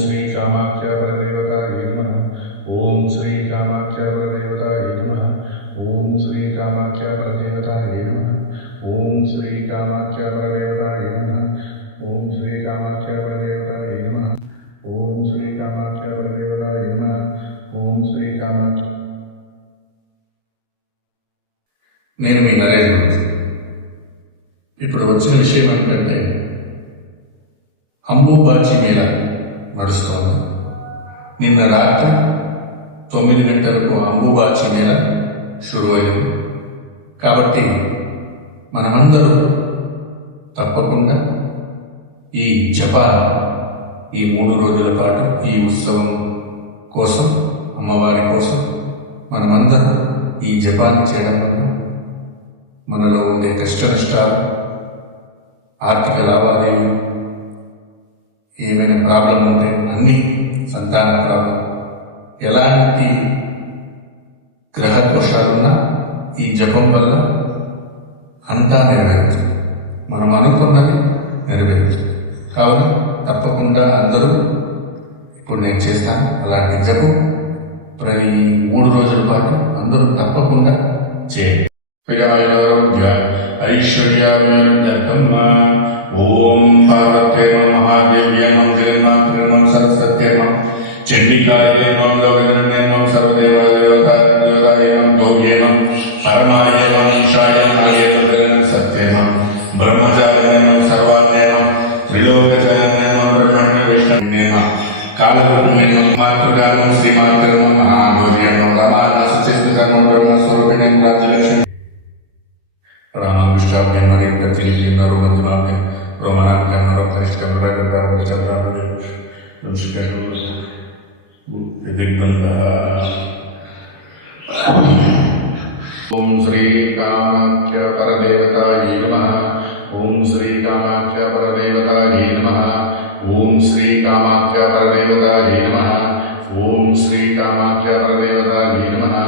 श्री कामाख्या परदेवतायै नमः। ओम श्री कामाख्या परदेवतायै नमः। ओम श्री कामाख्या परदेवतायै नमः। ओम श्री कामाख्या परदेवतायै नमः। ओम श्री कामाख्या परदेवतायै नमः। ओम श्री कामाख्या परदेवतायै नमः। ओम श्री कामाख्या। నేను మీ నరేంద్ర. ఇప్పుడు వచ్చిన విషయం ఏంటంటే అంబుబాచి మేళ నడుస్తోంది. నిన్న రాత్రి 9 గంటలకు అంబుబాచి మేళ షురువైంది. కాబట్టి మనమందరూ తప్పకుండా ఈ జపాన్ ఈ 3 రోజుల పాటు ఈ ఉత్సవం కోసం, అమ్మవారి కోసం మనమందరం ఈ జపాన్ చేయడం వల్ల మనలో ఉండే కష్ట నష్టాలు, ఆర్థిక లావాదేవీలు, ఏమైనా ప్రాబ్లం ఉంటే అన్ని, సంతాన ప్రాబ్లం, ఎలాంటి గ్రహ దోషాలున్నా ఈ జపం వల్ల అంతా నెరవేరుతుంది. మనం అనుకున్నది నెరవేరుతుంది. కావున తప్పకుండా అందరూ ఇప్పుడు నేను చేస్తాను అలాంటి జపం ప్రతి 3 రోజుల పాటు అందరూ తప్పకుండా చేయండి. ఐశ్వర్యాభివృద్ధమ్మ. ఓం పార్వతే మహాదేవ్యై నమః, సరస్వత్యై నమః, చండికాయై నమః, లోకజనన్యై నమః, సర్వదేవదేవతాయ నమః, గౌర్యై నమః, పరమాయ నమః, ఈశాయ నమః, సత్యై నమః, బ్రహ్మచారిణై నమః, సర్వాణ్యై నమః, త్రిలోకజనన్యై నమః, బ్రహ్మణ్య విష్ణువే నమః, కాలకర్ణ్యై నమః, మాతృగా నమః, శ్రీమాత్రే నమః, మహాగౌర్యై నమః, రమాన సుచిత్ర బ్రహ్మస్వరూపిణి రాజ్యలక్ష్మి रामाविष्टाभ्यं मणिप्रतिलिपिं नरोमध्यमाभ्यं रोमनाभ्यं नरोपरिष्ठं ओम श्री कामाख्या परदेवतायै नमः। ओम श्री कामाख्या परदेवतायै नमः। ओम श्री कामाख्या परदेवतायै नमः। ओम श्री कामाख्या परदेवतायै नमः।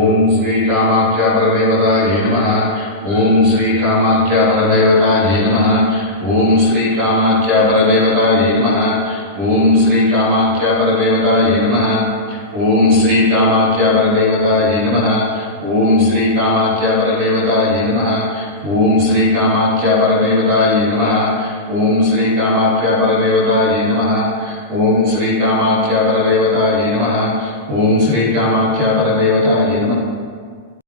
ओम श्री कामाख्या परदेवतायै नमः। ओम श्री कामाख्या परदेवतायै नमः। ओम श्री कामाख्या परदेवतायै नमः। ओम श्री कामाख्या परदेवतायै नमः। ओम श्री कामाख्या परदेवतायै नमः। ओम श्री कामाख्या परदेवतायै नमः। ओम श्री कामाख्या परदेवतायै नमः। ओम श्री कामाख्या परदेवतायै नमः। ओम श्री कामाख्या परदेवतायै नमः। ओम श्री कामाख्या परदेवतायै नमः।